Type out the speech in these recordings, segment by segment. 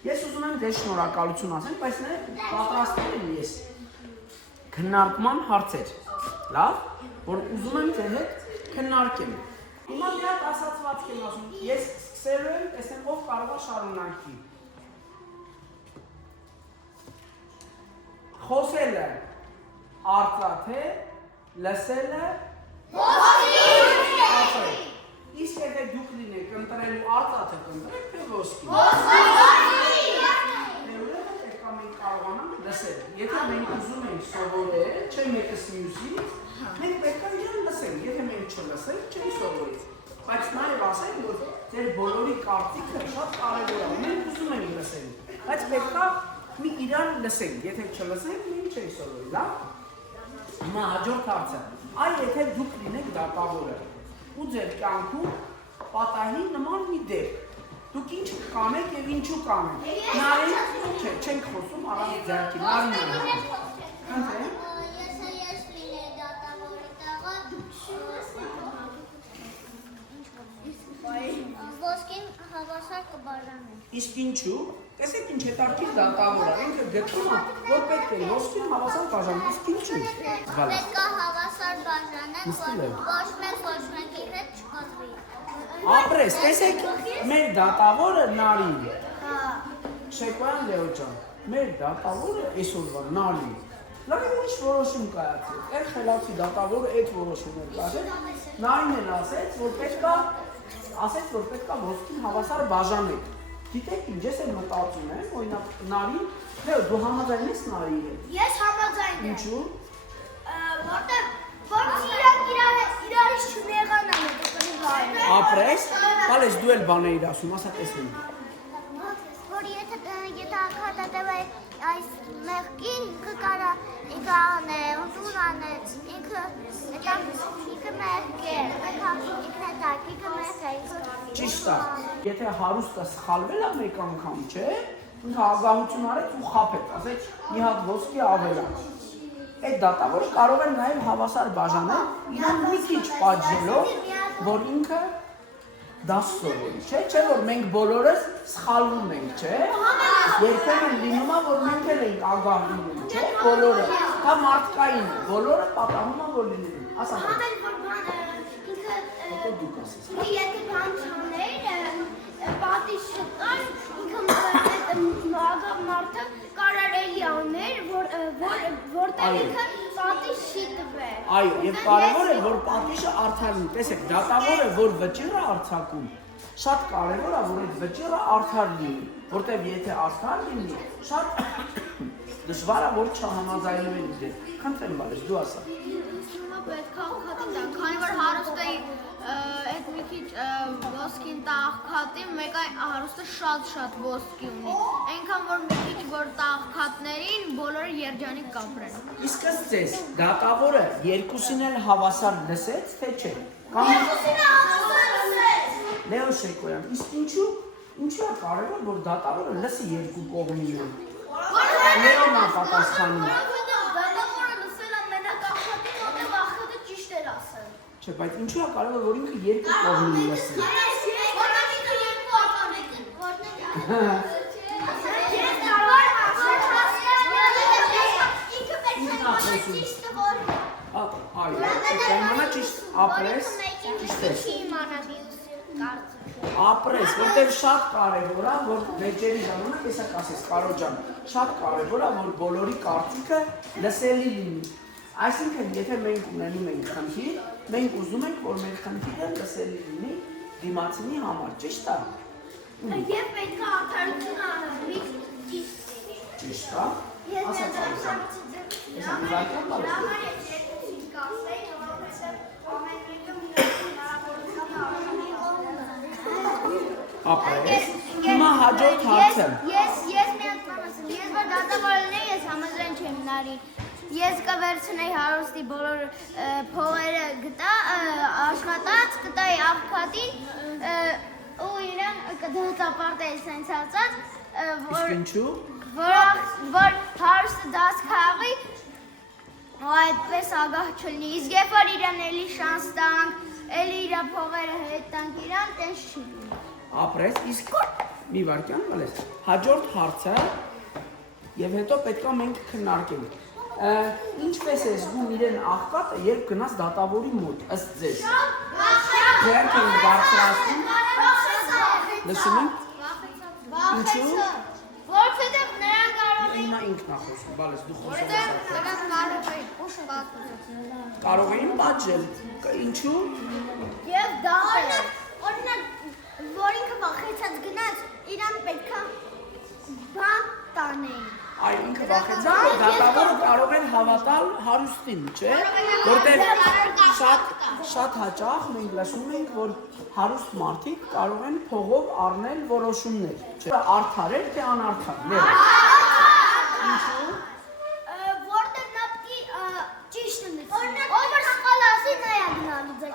Ես ուզում եմ դե շնորհակալություն ասեմ, բայց պատրաստել եմ ես քննարկման հարցեր։ Լավ, որ ուզում եմ ձեր հետ քննարկեմ։ Հիմա մի հատ ասացվածք եմ ասում, ես սկսելու եմ, տեսնեմ ով կարող է շարունակի։ Խոսելը արծաթե, լսելը ոսկի։ Իսկ եթե դուք լինեք ընտրելու արծաթե կընտրեք, թե ոսկի։ Մենք կարողանանք լսել։ Եթե մենք ուզում ենք սովորել, չէ մեկս մյուսից, մենք պետք է իրեն լսենք։ Եթե մենք չլսենք, չենք սովորի։ Բայց նաև ասենք, որ ձեր բոլորի կարծիքը շատ կարևոր է։ Մենք ուզում ենք լսել, բայց պետք է մի իրան լսենք։ Եթե չլսենք, մենք չենք սովորի, լավ։ Հիմա հաջորդ հարցը։ Այ եթե դուք լինեք դատավորը ու ձեր կյանքում պատահի նման մի դեպք, դուք ինչ կանեք եւ ինչու կանեք։ Նարին չէ, չենք խոսում առանց ձեռքի, նարին է։ Ես լինեի դատավորի տեղը, ոսկին հավասար կբաժանենք։ Իսկ ինչու։ Տեսեք ինչ հետաքրքիր դատավոր է, ինքը գտնում է, որ պետք է ոսկին հավասար բաժանել, իսկ ինչու։ Պետք է հավասար բաժանենք, ոչ մեկի հետ չկազմի։ Ապրես, տեսեք, մեր դատավորը Նարին է։ Շեքոյան Լեո ջան, մեր դատավորը այսօրվա Նարին է։ Լավ ինչ որոշում կայացել, այդ խելացի դատավորը այդ որոշումը կայացել։ Նարինն ասեց, որ պետք է ոսկին հավասար բաժանել։ Գիտեք ինչ, ես եմ մտածում եմ, օրինակ Նարին, դու համաձայն ես Նարին հետ։ Ես համաձայն եմ։ Ինչու։ Որտեղ իրարից չնեղանան է դեպի Ապրես, բալես դու էլ բան էիր ասում, ասա տեսնեմ։ Որ եթե ակադատեվը այս մեղքին ինքը կարա ինքանը ուտուրանը ինքը մեղք է, ինքը մեղք է։ Ճիշտ է, եթե հարուստը սխալվել է մեկ անգամ, չէ, ինքը ագահություն արեց ու խաբեց, ասեց մի հատ ոսկի ավել է։ Այդ դատավորը կարող է նաև հավասար բաժանել, իրան մի քիչ պատժելով, որ ինքը դաս սովորի, չէ, որ մենք բոլորս սխալվում ենք, չէ, երբեմն լինում է, որ մենք էլ ենք ագահ լինում, չէ, բոլորը, դա մարդկային է, բոլորը պատահում է, որ լինում, ասա Եթե բան չաներ, պատիժ չտար, ինքը ագահ մարդը կարար էլի աներ, որտեղ ինքը պատիժ չի տվել։ Այո, եւ կարևոր է, որ պատիժը արդար լինի։ Տեսեք, դատավորը, որ վճիռը արձակում, շատ կարևոր է, որ այդ վճիռը արդար լինի, որտեղ եթե արդար լինի, շատ դժվար է, որ չհամաձայնվեն իրեն։ Խնդրեմ, բարես, դու ասա։ Պետք է աղքատին, քանի որ հարուստը այդ մի քիչ ոսկին տա աղքատին, մեկ այ հարուստը շատ ոսկի ունի։ Այնքան որ մի քիչ որ տա աղքատներին, բոլորը երջանիկ կապրեն։ Իսկ ձեզ դատավորը երկուսին էլ հավասար լսեց, թե չէ։ Լեո Շեյկոյան, իսկ ինչու է կարևոր, որ դատավորը լսի երկու կողմին։ Լեոնն է պատասխանում։ Չէ, բայց ինչու է կարևոր, որ ինքը երկու կողմին լսի։ Այո, այնքանը ճիշտ ապրես, ճիշտ է։ Ապրես, որտեղ շատ կարևոր է, որ վեճերի ժամանակ հեսա կասես, Կարո ջան, շատ կարևոր է, որ բոլորի կարծիքը լսելի լինի։ Այսինքն, եթե մենք ունենում ենք խնդիր, մենք ուզում ենք, որ մեր խնդիրը լսելի լինի դիմացինի համար, ճիշտ է։ Եվ պետք է արդարություն անենք, ճիշտ է։ Ապրես, հիմա հաջորդ հարցը։ Ես մի հատ բան ասեմ, ես որ դատավորն եմ, ես համաձայն չեմ Նարին։ Ես կվերցնեի հարուստի բոլոր փողերը գտա, աշխատած, կտայի աղքատին ու իրան կդատապարտեի սենց ասած, Իսկ ինչու։ որ հարուստը դաս քաղի, ու այդպես ագահ չլինի, իսկ երբ որ իրան էլի շանս տանք, էլի իրա փողերը հետ տանք իրան, տենց չի լինի։ Ապրես, իսկ մի վարքյան, բալես։ Հաջորդ հարցը եւ հետո պետքա մենք քննարկենք։ Ինչպես է զգում իրեն աղքատը, երբ գնաց դատավորի մոտ, ըստ ձեզ։ Ձերք են բարձրացնում։ Լսում եք։ Ինչու։ Որովհետև նրանք կարող են Հիմա ինքն է խոսում, բալես դու խոսում ես։ Կարող Կարող էին էին պատժել։ Ինչու։ եւ դատել։ Օրինակ, որ ինքը վախեցած գնաց, իրան պետքա բան տանեին։ Այ ինքը վախեցավ, որ դատավորը կարող են հավատալ հարուստին, չէ՞։ Որտեղ շատ հաճախ մենք լսում ենք, որ հարուստ մարդիկ կարող են փողով առնել որոշումներ, չէ՞։ Արդար է թե անարդար։ Ինչու՞։ Որտեղ նա պիտի ճիշտ ունի։ Ով սխալ ասի նա է գնալու ձեր։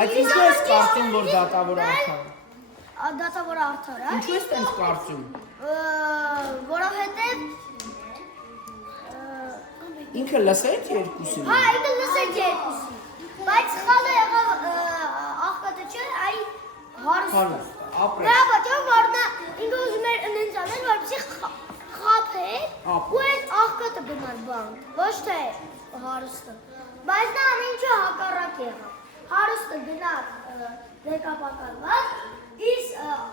Բայց ինչու ես կարծում, որ դատավորը արդար է։ Դատավորը արդար է։ Ինչու ես տենց կարծում։ Որովհետև Ինքը լսեց երկուսին։ հա, ինքը լսեց երկուսին։ Բայց սխալը եղավ աղքատը չէ, այ հարուստ։ Հարուստ, ապրես։ Դա պատճառով որ նա ինքը ուզում էր ինձ անել, որպեսզի խաբեր ու այդ աղքատը գնար բանկ, ոչ թե հարուստը։ Բայց նա ամեն ինչը հակառակ եղավ։ Հարուստը գնաց դեկապակալված, իսկ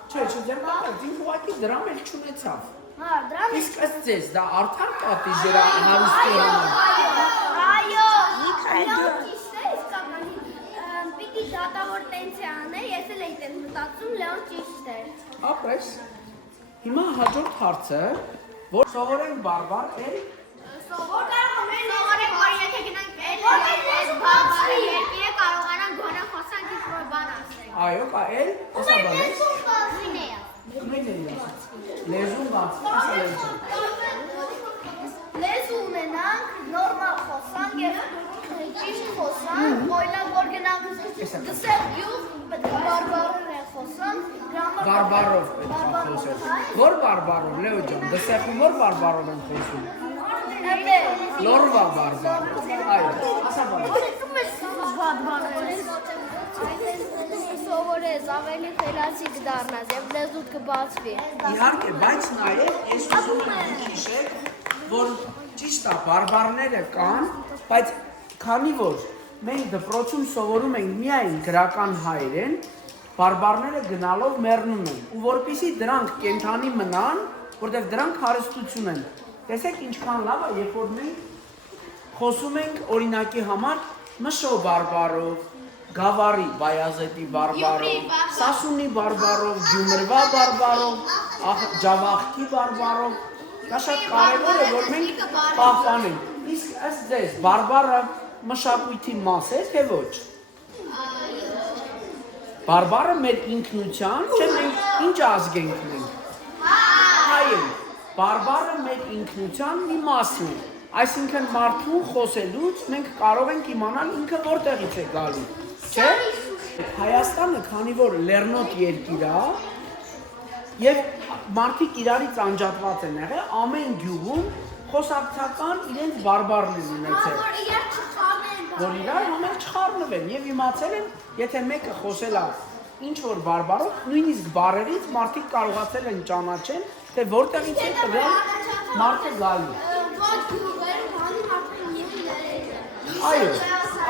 Չէ, դեռ ինքը ուղղակի դրամ էլ չունեցավ։ հա, դրան Իսկ ըստ ձեզ դա արդար պատիժ էր հարուստի համար։ այո, ճիշտ է, իսկականին պիտի դատավոր տենց է աներ, ես էլ էի տենց մտածում, Լեոն ճիշտ է։ Ապրես։ Հիմա հաջորդ հարցը, որ սովորենք բարբար էլ Որ կարող ենք որ եթե գնանք այդ բաբարի երկիրը կարողանանք գոնե խոսանք ինչ-որ բան ասենք։ այո, էլ, հեսա բանես։ Լեզուն բացի, հեսա լեզուն։ Լեզու ունենանք, նորմալ խոսանք և ճիշտ խոսանք, օրինակ որ գնանք դսեղ յուղ, պետք է բարբարով է խոսանք, Բարբարով պետք է խոսել։ Որ բարբարով, Լեո ջան, դսեղում որ բարբարով են խոսում։ Լորվա բարբարով, այո, ասա բանես։ Սովորես, ավելի խելացի կդառնաս և լեզուդ կբացվի։ Իհարկե, բայց նաև ես ուզում եմ հիշել, որ ճիշտ է, բարբարները կան, բայց քանի որ մենք դպրոցում սովորում ենք միայն գրական հայերեն, բարբարները գնալով մեռնում են, ու որպեսզի դրանք կենդանի մնան, որտեղ դրանք հարստություն են։ Տեսեք ինչքան լավ է, երբ որ մենք խոսում ենք օրինակի համար մշո բարբարով, Գավառի, Բայազետի բարբարով, Սասունի բարբարով, Գյումրվա բարբարով, Ջավախքի բարբարով, դա շատ կարևոր է, որ մենք պահպանենք։ Իսկ ըստ ձեզ, բարբարը մշակույթի մաս է, թե ոչ։ Բարբարը մեր ինքնության, չէ՞ մենք ինչ ազգ ենք մենք։ Հայ ենք։ Բարբարը մեր ինքնության մի մասն է։ Այսինքն մարդու խոսելուց մենք կարող ենք իմանալ ինքը որտեղից է գալու։ Չէ՞։ Հայաստանը, քանի որ լեռնոտ երկիր է, եւ մարդիկ իրարից անջատված են եղել, ամեն գյուղում խոսակցական իրենց բարբարներ ունեցել։ Որ իրար համել չխառնվեն եւ իմացել են, եթե մեկը խոսել է ինչ որ բարբարով, նույնիսկ բարերից մարդիկ կարողացել են ճանաչել, թե որտեղից է տվել մարդը գալու։ Այո,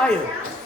այո։